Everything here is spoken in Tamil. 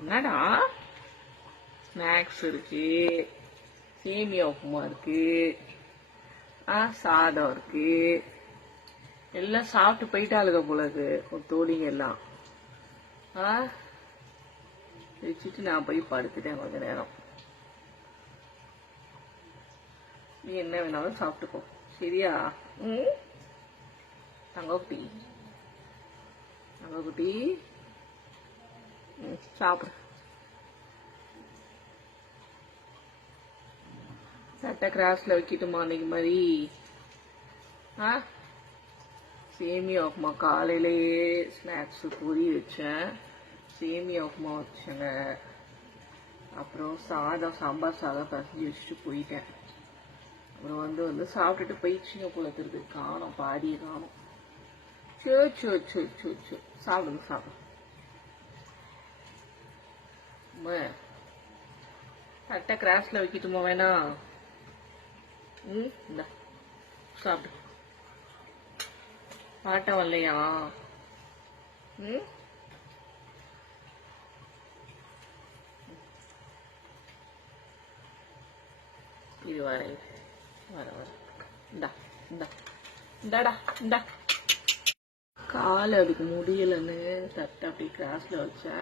என்னடா ஸ்நாக்ஸ் இருக்கு, சேமியா உப்புமா இருக்கு, சாதம் இருக்கு. எல்லாம் சாப்பிட்டு போயிட்டாளுங்க போல இருக்கு ஒரு தோழிங்க எல்லாம். வச்சுட்டு நான் போய் படுத்துட்டேன் கொஞ்ச நேரம். நீ என்ன வேணாலும் சாப்பிட்டுக்கோ, சரியா? தங்கக்குட்டி, தங்கக்குட்டி, சாப்பிடு. சட்டை கிராஸ்ல வைக்கட்டுமா அன்னைக்கு மாதிரி? சேமியா உப்புமா காலையிலேயே ஸ்நாக்ஸு பூரி வச்சேன், சேமியா உப்புமா வச்சேங்க. அப்புறம் சாதம், சாம்பார் சாதம் பசஞ்சு வச்சுட்டு போயிட்டேன். அப்புறம் வந்து சாப்பிட்டுட்டு போயிடுச்சுங்க போல தெரியுது. காணும், பாதியை காணும். So so so so so சாப்பிடுங்க, சாப்பிடுங்க. சட்டை கிராஸ்ல வைக்கட்டுமா வேணா? இந்த சாப்பிடு. பாட்டம் வரலையா? இது வர வர வர இந்தா இந்தா இந்தாடா இந்தா. கால் அதுக்கு முடியலன்னு தட்டை அப்படி கிராஸ்ல வச்சேன்.